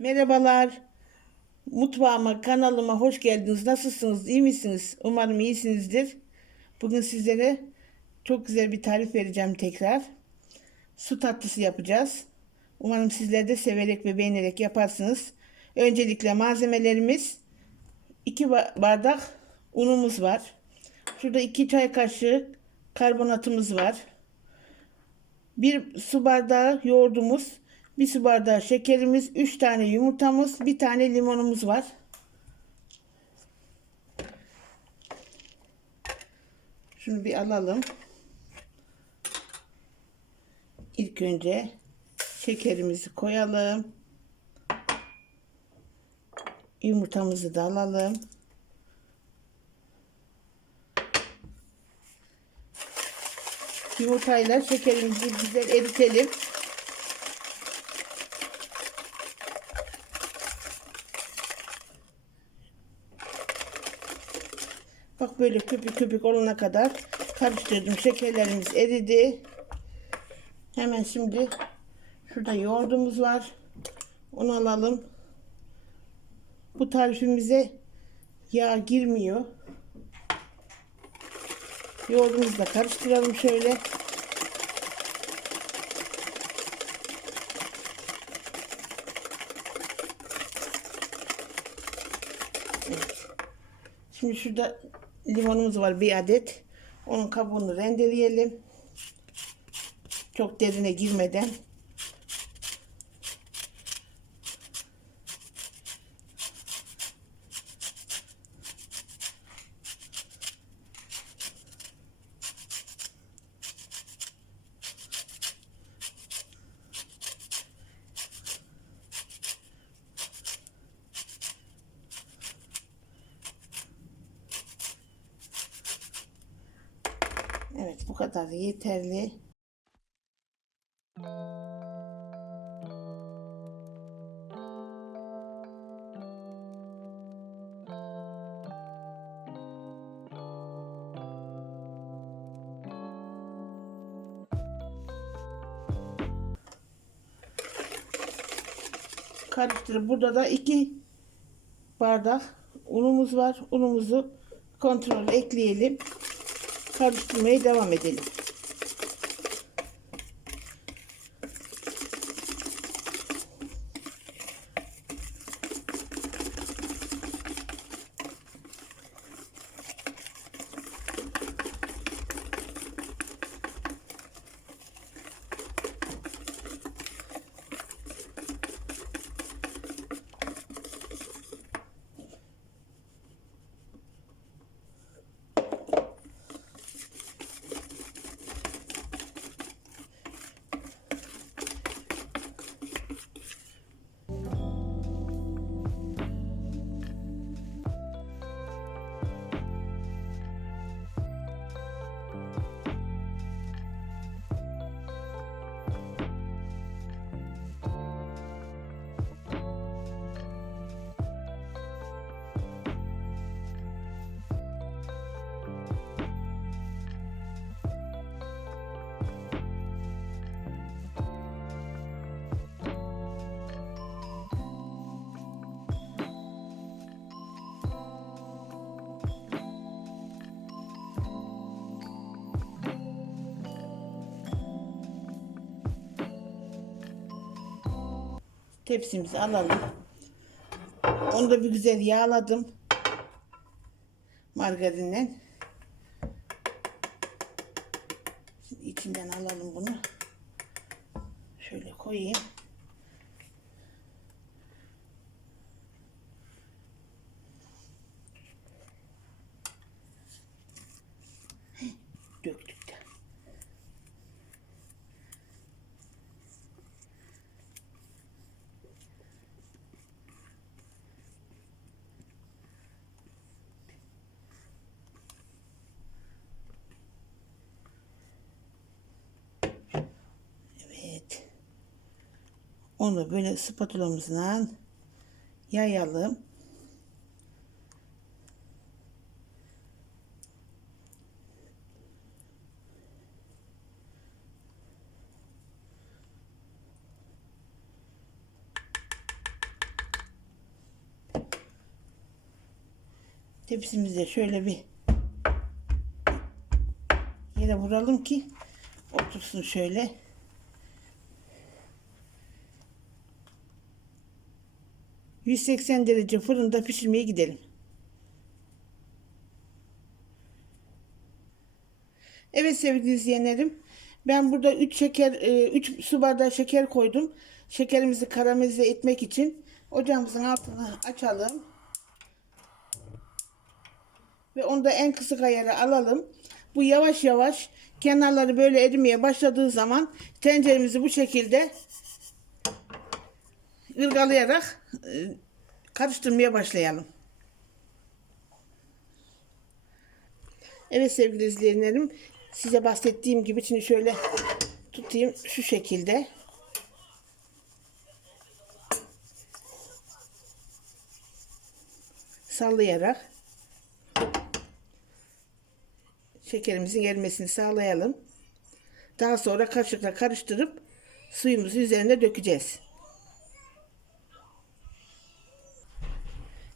Merhabalar. Mutfağıma, kanalıma hoş geldiniz. Nasılsınız? İyi misiniz? Umarım iyisinizdir. Bugün sizlere çok güzel bir tarif vereceğim tekrar. Su tatlısı yapacağız. Umarım sizler de severek ve beğenerek yaparsınız. Öncelikle malzemelerimiz 2 bardak unumuz var. Şurada 2 çay kaşığı karbonatımız var. Bir su bardağı yoğurdumuz, bir su bardağı şekerimiz, 3 tane yumurtamız, bir tane limonumuz var. Şunu bir alalım. İlk önce şekerimizi koyalım. Yumurtamızı da alalım. Yumurtayla şekerimizi güzel eritelim. Böyle köpük köpük olana kadar karıştırdım. Şekerlerimiz eridi. Hemen şimdi şurada yoğurdumuz var. Onu alalım. Bu tarifimize yağ girmiyor. Yoğurdumuzu da karıştıralım şöyle. Şimdi şurada limonumuz var bir adet. Onun kabuğunu rendeleyelim. Çok derine girmeden. Evet bu kadar yeterli. Karıştırıp burada da iki bardak unumuz var. Unumuzu kontrol ekleyelim karıştırmaya devam edelim. Tepsimizi alalım. Onu da bir güzel yağladım. Margarinle. Şimdi içinden alalım bunu. Şöyle koyayım. Onu böyle spatulamızla yayalım. tepsimizde şöyle bir yere vuralım ki otursun şöyle. ...180 derece fırında pişirmeye gidelim. Evet sevgili izleyenlerim. Ben burada 3 şeker 3 su bardağı şeker koydum. Şekerimizi karamelize etmek için ocağımızın altını açalım. Ve onu da en kısık ayarı alalım. Bu yavaş yavaş kenarları böyle erimeye başladığı zaman tenceremizi bu şekilde ırgalayarak e, karıştırmaya başlayalım. Evet sevgili izleyenlerim size bahsettiğim gibi şimdi şöyle tutayım şu şekilde. Sallayarak şekerimizin erimesini sağlayalım. Daha sonra kaşıkla karıştırıp suyumuzu üzerine dökeceğiz.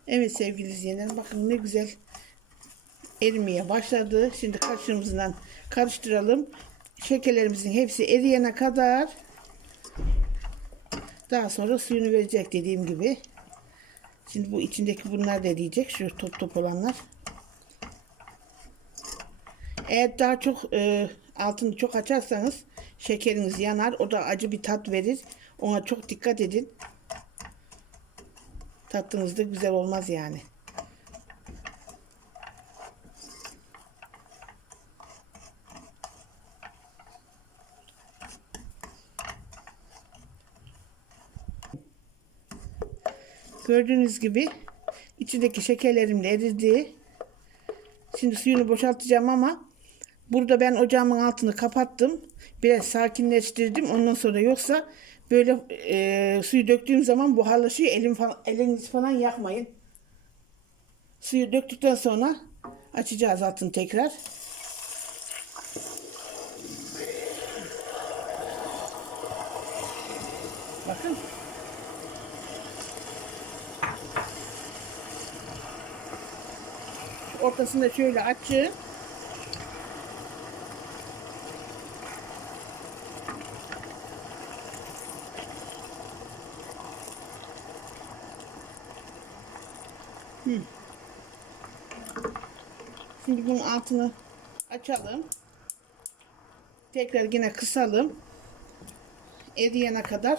Evet sevgili izleyenler bakın ne güzel erimeye başladı. Şimdi kaşığımızdan karıştıralım. Şekerlerimizin hepsi eriyene kadar daha sonra suyunu verecek dediğim gibi. Şimdi bu içindeki bunlar da eriyecek. Şu top top olanlar. Eğer daha çok e, altını çok açarsanız şekeriniz yanar. O da acı bir tat verir. Ona çok dikkat edin. Tattığınızda güzel olmaz yani. Gördüğünüz gibi içindeki şekerlerim de eridi. Şimdi suyunu boşaltacağım ama burada ben ocağımın altını kapattım. Biraz sakinleştirdim. Ondan sonra yoksa böyle e, suyu döktüğüm zaman buharlaşıyor. Elim falan, elinizi falan yakmayın. Suyu döktükten sonra açacağız altını tekrar. Bakın. Ortasında şöyle açın. Hı. Şimdi bunun altını açalım. Tekrar yine kısalım. Eriyene kadar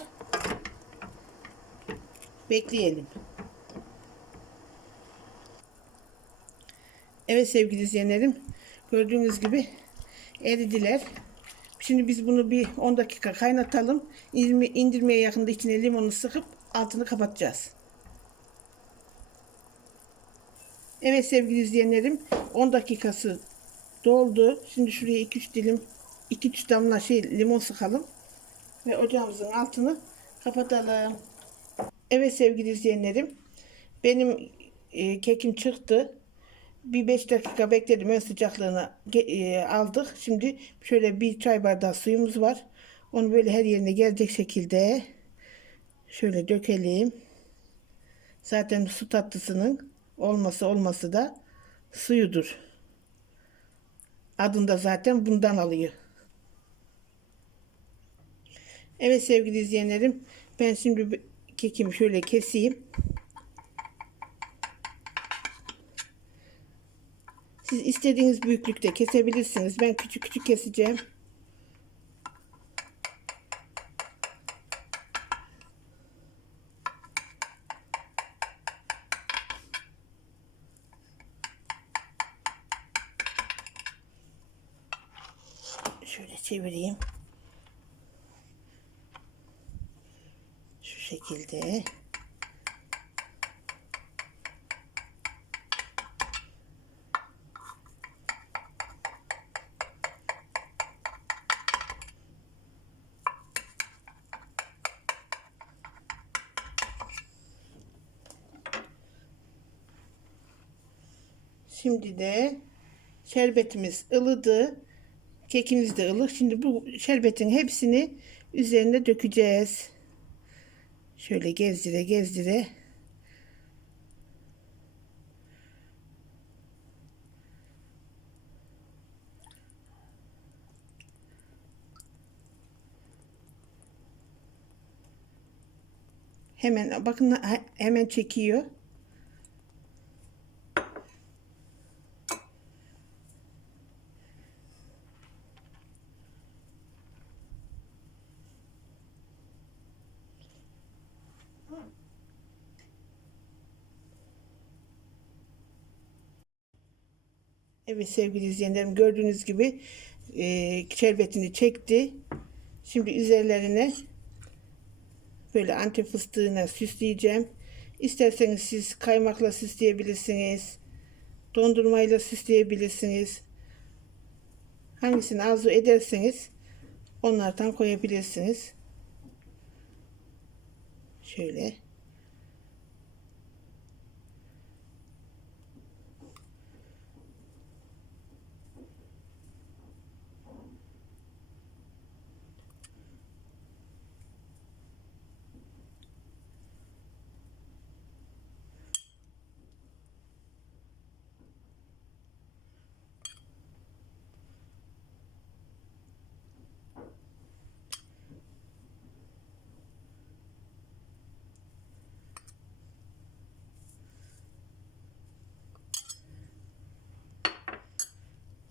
bekleyelim. Evet sevgili izleyenlerim. Gördüğünüz gibi eridiler. Şimdi biz bunu bir 10 dakika kaynatalım. İndirme, indirmeye yakında içine limonu sıkıp altını kapatacağız. Evet sevgili izleyenlerim 10 dakikası doldu. Şimdi şuraya 2-3 dilim 2-3 damla şey limon sıkalım. Ve ocağımızın altını kapatalım. Evet sevgili izleyenlerim. Benim e, kekim çıktı. Bir 5 dakika bekledim. Ön sıcaklığını e, aldık. Şimdi şöyle bir çay bardağı suyumuz var. Onu böyle her yerine gelecek şekilde şöyle dökelim. Zaten su tatlısının olması olması da suyudur. Adını da zaten bundan alıyor. Evet sevgili izleyenlerim. Ben şimdi kekimi şöyle keseyim. Siz istediğiniz büyüklükte kesebilirsiniz. Ben küçük küçük keseceğim. Çevireyim. Şu şekilde. Şimdi de şerbetimiz ılıdı. Kekimiz de ılık. Şimdi bu şerbetin hepsini üzerine dökeceğiz. Şöyle gezdire gezdire. Hemen bakın hemen çekiyor. Evet sevgili izleyenlerim gördüğünüz gibi e, şerbetini çekti. Şimdi üzerlerine böyle antep fıstığına süsleyeceğim. İsterseniz siz kaymakla süsleyebilirsiniz. Dondurmayla süsleyebilirsiniz. Hangisini arzu ederseniz onlardan koyabilirsiniz. Şöyle.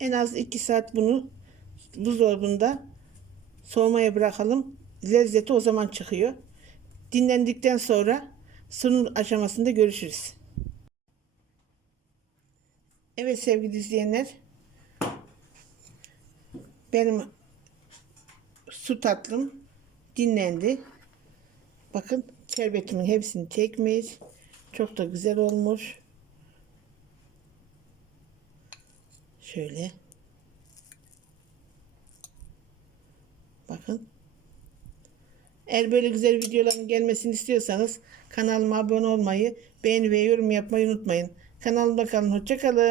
En az 2 saat bunu buzdolabında soğumaya bırakalım. Lezzeti o zaman çıkıyor. Dinlendikten sonra sunum aşamasında görüşürüz. Evet sevgili izleyenler. Benim su tatlım dinlendi. Bakın şerbetimin hepsini çekmiş. Çok da güzel olmuş. Şöyle. Bakın. Eğer böyle güzel videoların gelmesini istiyorsanız kanalıma abone olmayı, beğeni ve yorum yapmayı unutmayın. Kanalıma kalın. Hoşça kalın.